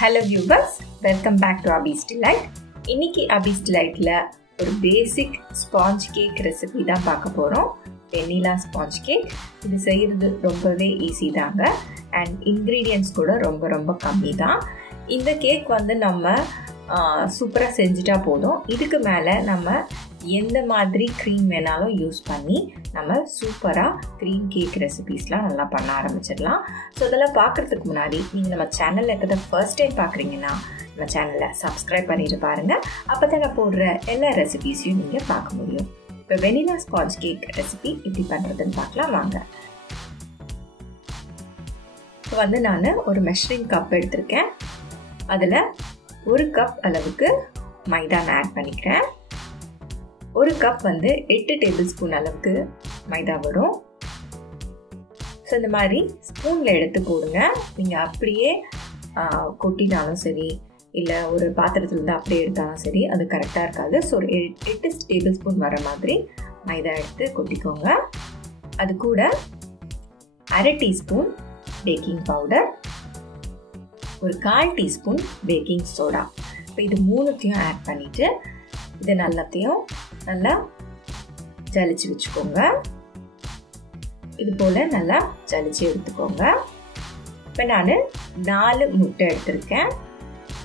Hello viewers, welcome back to Abby's Delight. இன்னைக்கு Abby's Delightல ஒரு basic sponge cake recipe தான் பார்க்க போறோம். Vennila sponge cake. இது செய்யிறது ரொம்பவே ஈஸி தாங்க and ingredients கூட ரொம்ப கம்மி தான். இந்த கேக் வந்து நம்ம சூப்பரா செஞ்சிட்டா போதும். இதுக்கு மேல நம்ம எந்த மாதிரி cream வேணாலும் யூஸ் பண்ணி நம்ம சூப்பரா cream cake recipesலாம் நல்லா பண்ண ஆரம்பிச்சிடலாம். சோ இதெல்லாம் பார்க்கிறதுக்கு முன்னாடி நீங்க நம்ம சேனல்ல இப்ப first time பார்க்கறீங்கன்னா நம்ம சேனலை subscribe பண்ணிட்டு பாருங்க. அப்பதான் நான் போடுற எல்லா ரெசிபீஸையும் நீங்க பார்க்க முடியும். இப்போ வெனிலா ஸ்பாஞ்ச் கேக் ரெசிபி எப்படி பண்றதுன்னு பார்க்கலாம் வாங்க. இப்போ வந்து நான் ஒரு மெஷரிங் கப் எடுத்துர்க்கேன். அதுல 1 கப் அளவுக்கு மைதா ஆட் பண்ணிக்கிறேன். 1 கப் வந்து 8 டேபிள் ஸ்பூன் அளவுக்கு மைதா வரும். ஸோ இந்த மாதிரி ஸ்பூனில் எடுத்து போடுங்க. நீங்கள் அப்படியே கொட்டினாலும் சரி இல்லை ஒரு பாத்திரத்தில் இருந்து அப்படியே எடுத்தாலும் சரி அது கரெக்டாக இருக்காது. ஸோ ஒரு 8 டேபிள் ஸ்பூன் வர மாதிரி மைதா எடுத்து கொட்டிக்கோங்க. அது கூட 1/2 டீஸ்பூன் பேக்கிங் பவுடர், ஒரு 1/4 டீஸ்பூன் பேக்கிங் சோடா. இப்போ இது மூணுத்தையும் ஆட் பண்ணிவிட்டு இது நல்லா ஜலிச்சு வச்சுக்கோங்க. இது போல் நல்லா ஜலிச்சு எடுத்துக்கோங்க. இப்போ நான் 4 முட்டை எடுத்திருக்கேன்.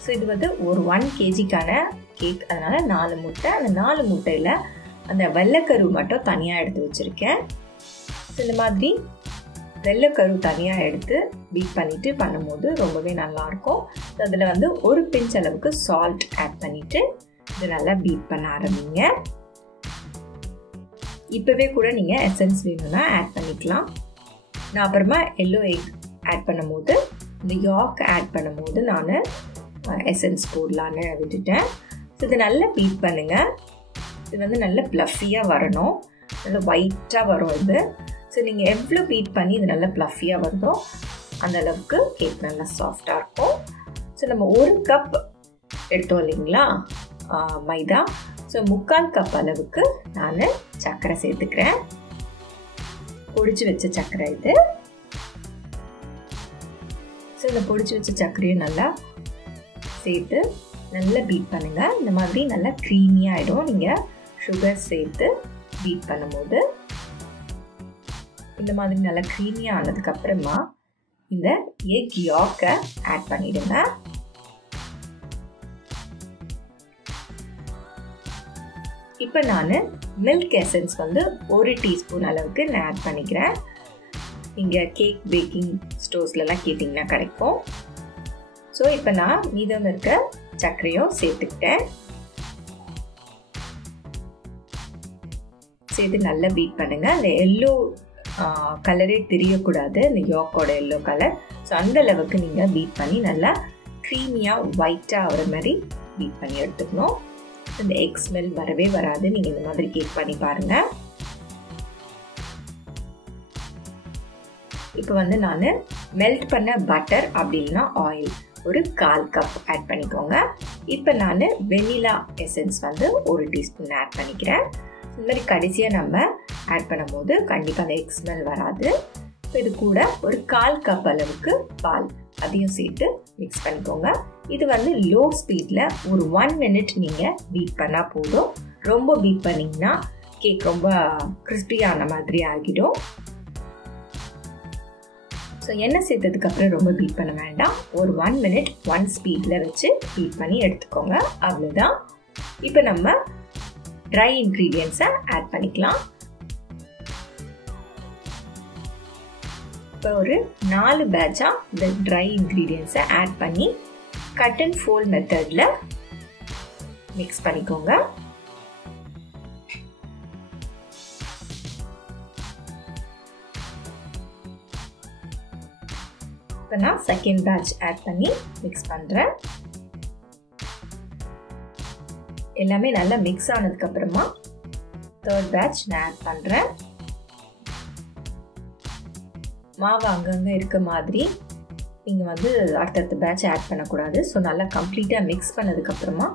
ஸோ இது வந்து ஒரு 1 kgக்கான கேக், அதனால் 4 முட்டை. அந்த 4 முட்டையில் அந்த வெள்ளைக்கரு மட்டும் தனியாக எடுத்து வச்சுருக்கேன். ஸோ இந்த மாதிரி வெள்ளைக்கரு தனியாக எடுத்து பீட் பண்ணிவிட்டு பண்ணும்போது ரொம்பவே நல்லாயிருக்கும். ஸோ அதில் வந்து ஒரு பிஞ்ச் அளவுக்கு சால்ட் ஆட் பண்ணிவிட்டு இது நல்லா பீட் பண்ண ஆரம்பிங்க. இப்போவே கூட நீங்கள் எசன்ஸ் வேணும்னா ஆட் பண்ணிக்கலாம். நான் அப்புறமா எல்லோ எக் ஆட் பண்ணும்போது இந்த யாக் ஆட் பண்ணும்போது நான் எசன்ஸ் போடலான்னு விட்டுட்டேன். ஸோ இது நல்லா பீட் பண்ணுங்கள். இது வந்து நல்லா ப்ளஃபியாக வரணும், நல்லா ஒயிட்டாக வரும் இது. ஸோ நீங்கள் எவ்வளோ பீட் பண்ணி இது நல்லா ப்ளஃபியாக வருதோ அந்த அளவுக்கு கேக் நல்லா சாஃப்டாக இருக்கும். ஸோ நம்ம 1 கப் எடுத்தோம் இல்லைங்களா மைதா. ஸோ 3/4 கப் அளவுக்கு நான் சர்க்கரை சேர்த்துக்கிறேன். பொடிச்சு வச்ச சர்க்கரை இது. ஸோ இந்த பொடிச்சு வச்ச சர்க்கரையும் நல்லா சேர்த்து நல்லா பீட் பண்ணுங்கள். இந்த மாதிரி நல்லா க்ரீமியாக ஆகிடும் நீங்கள் சுகர் சேர்த்து பீட் பண்ணும்போது. இந்த மாதிரி நல்லா க்ரீமியாக ஆனதுக்கப்புறமா இந்த எக் யாக்கை ஆட் பண்ணிவிடுங்க. இப்போ நான் மில்க் எசன்ஸ் வந்து 1 டீஸ்பூன் அளவுக்கு நான் ஆட் பண்ணிக்கிறேன். இங்கே கேக் பேக்கிங் ஸ்டோர்ஸ்லலாம் கேட்டிங்கன்னா கிடைக்கும். ஸோ இப்போ நான் மீதம் இருக்க சர்க்கரையும் சேர்த்துக்கிட்டேன். சேர்த்து நல்லா பீட் பண்ணுங்கள். அந்த எல்லோ கலரே தெரியக்கூடாது, இந்த யாக்கோட எல்லோ கலர். ஸோ அந்த அளவுக்கு நீங்கள் பீட் பண்ணி நல்லா க்ரீமியாக ஒயிட்டாக ஆகிற மாதிரி பீட் பண்ணி எடுத்துக்கணும். இந்த எக் ஸ்மெல் வரவே வராது. நீங்கள் இந்த மாதிரி கேக் பண்ணி பாருங்கள். இப்போ வந்து நான் மெல்ட் பண்ண பட்டர் அப்படி இல்லைன்னா ஆயில் ஒரு 1/4 கப் ஆட் பண்ணிக்கோங்க. இப்போ நான் வெனிலா எசன்ஸ் வந்து 1 டீஸ்பூன் ஆட் பண்ணிக்கிறேன். இந்த மாதிரி கடைசியாக நம்ம ஆட் பண்ணும்போது கண்டிப்பாக அந்த எக் ஸ்மெல் வராது. இப்போ இது கூட ஒரு 1/4 கப் அளவுக்கு பால் அதையும் சேர்த்து மிக்ஸ் பண்ணிக்கோங்க. இது வந்து லோ ஸ்பீடில் ஒரு 1 மினிட் நீங்கள் பீட் பண்ணால் போதும். ரொம்ப பீட் பண்ணிங்கன்னா கேக் ரொம்ப கிறிஸ்பியான மாதிரி ஆகிடும். ஸோ எண்ணெய் சேர்த்ததுக்கப்புறம் ரொம்ப பீட் பண்ண வேண்டாம். ஒரு 1 மினிட் 1 ஸ்பீடில் வச்சு பீட் பண்ணி எடுத்துக்கோங்க. அவ்வளோதான். இப்போ நம்ம ட்ரை இன்க்ரீடியன்ஸை ஆட் பண்ணிக்கலாம். இப்போ ஒரு 4 பேட்சாக இந்த ட்ரை இன்க்ரீடியன்ஸை ஆட் பண்ணி கட் அண்ட் ஃபோல்ட் மெத்தடில் மிக்ஸ் பண்ணிக்கோங்க. இப்போ நான் செகண்ட் பேட்ச் ஆட் பண்ணி மிக்ஸ் பண்ணுறேன். எல்லாமே நல்லா மிக்ஸ் ஆனதுக்கப்புறமா தேர்ட் பேட்ச் நான் ஆட் பண்ணுறேன். மாவு அங்கங்கே இருக்க மாதிரி நீங்கள் வந்து அடுத்தடுத்த பேட்ச் ஆட் பண்ணக்கூடாது. ஸோ நல்லா கம்ப்ளீட்டாக மிக்ஸ் பண்ணதுக்கப்புறமா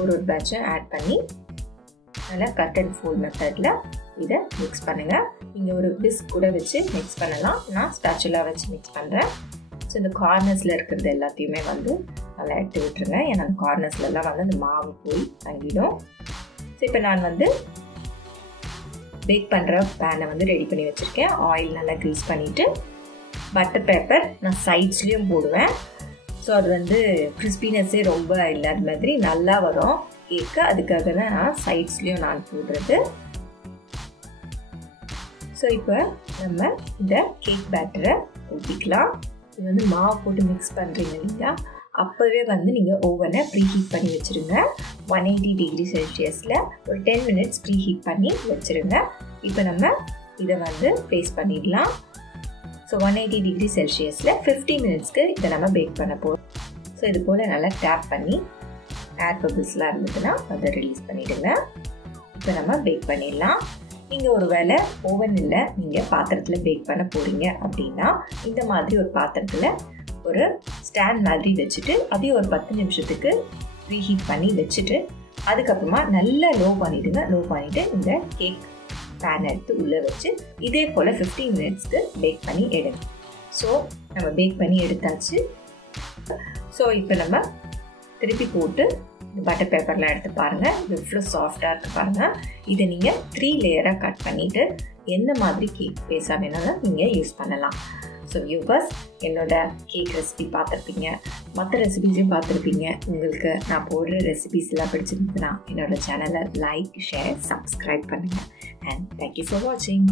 ஒரு பேட்சை ஆட் பண்ணி நல்லா கட் அண்ட் ஃபோல்ட் மெத்தடில் இதை மிக்ஸ் பண்ணுங்கள். நீங்கள் ஒரு விஸ்க் கூட வச்சு மிக்ஸ் பண்ணலாம். நான் ஸ்பேச்சுலா வச்சு மிக்ஸ் பண்ணுறேன். ஸோ இந்த கார்னர்ஸில் இருக்கிறது எல்லாத்தையுமே வந்து நல்லா எடுத்து விட்டுருங்க. ஏன்னா அந்த கார்னர்ஸ்லாம் வந்து அந்த மாவு போய் தங்கிடும். ஸோ இப்போ நான் வந்து பேக் பண்ணுற பேனை வந்து ரெடி பண்ணி வச்சுருக்கேன். ஆயில் நல்லா க்ரீஸ் பண்ணிவிட்டு பட்டர் பேப்பர் நான் சைட்ஸ்லேயும் போடுவேன். ஸோ அது வந்து கிறிஸ்பினஸ்ஸே ரொம்ப இல்லாத மாதிரி நல்லா வரும் கேக்கு. அதுக்காக தான் நான் சைட்ஸ்லேயும் நான் போடுறது. ஸோ இப்போ நம்ம இந்த கேக் பேட்டரை ஊற்றிக்கலாம். இது வந்து மாவு போட்டு மிக்ஸ் பண்ணுறீங்க இல்லையா, அப்போவே வந்து நீங்கள் ஓவனை ப்ரீ ஹீட் பண்ணி வச்சுருங்க. 180 டிகிரி செல்சியஸில் ஒரு 10 மினிட்ஸ் ப்ரீ ஹீட் பண்ணி வச்சுருங்க. இப்போ நம்ம இதை வந்து ப்ளேஸ் பண்ணிடலாம். ஸோ 180 டிகிரி செல்சியஸில் 50 மினிட்ஸ்க்கு இதை நம்ம பேக் பண்ண போகிறோம். ஸோ இது போல் நல்லா டேப் பண்ணி ஏர் பபிள்ஸ்லாம் இருந்ததுன்னா அதை ரிலீஸ் பண்ணிவிடுங்க. இப்போ நம்ம பேக் பண்ணிடலாம். நீங்கள் ஒரு வேளை ஓவன் இல்லை, நீங்கள் பாத்திரத்தில் பேக் பண்ண போகிறீங்க அப்படின்னா இந்த மாதிரி ஒரு பாத்திரத்தில் ஒரு ஸ்டாண்ட் மாதிரி வச்சுட்டு அதையும் ஒரு 10 நிமிஷத்துக்கு ப்ரீ ஹீட் பண்ணி வச்சுட்டு அதுக்கப்புறமா நல்லா லோ பண்ணிவிடுங்க. லோ பண்ணிவிட்டு இந்த கேக் பேன் எடுத்து உள்ளே வச்சு இதே போல் 15 மினிட்ஸ்க்கு பேக் பண்ணி எடுங்க. ஸோ நம்ம பேக் பண்ணி எடுத்தாச்சு. ஸோ இப்போ நம்ம திருப்பி போட்டு பட்டர் பேப்பர்லாம் எடுத்து பாருங்கள். இது எவ்வளோ சாஃப்டாக இருக்குது பாருங்கள். இதை நீங்கள் 3 லேயராக கட் பண்ணிவிட்டு எந்த மாதிரி கேக் பேஸாக வேணாலும் நீங்கள் யூஸ் பண்ணலாம். ஸோ வியூவர்ஸ், என்னோட கேக் ரெசிபி பார்த்துருப்பீங்க, மற்ற ரெசிபிஸையும் பார்த்துருப்பீங்க. உங்களுக்கு நான் போடுற ரெசிபிஸ் எல்லாம் பிடிச்சிருந்ததுன்னா என்னோட சேனலை லைக், ஷேர், சப்ஸ்கிரைப் பண்ணுங்கள். அண்ட் தேங்க்யூ ஃபார் வாட்சிங்.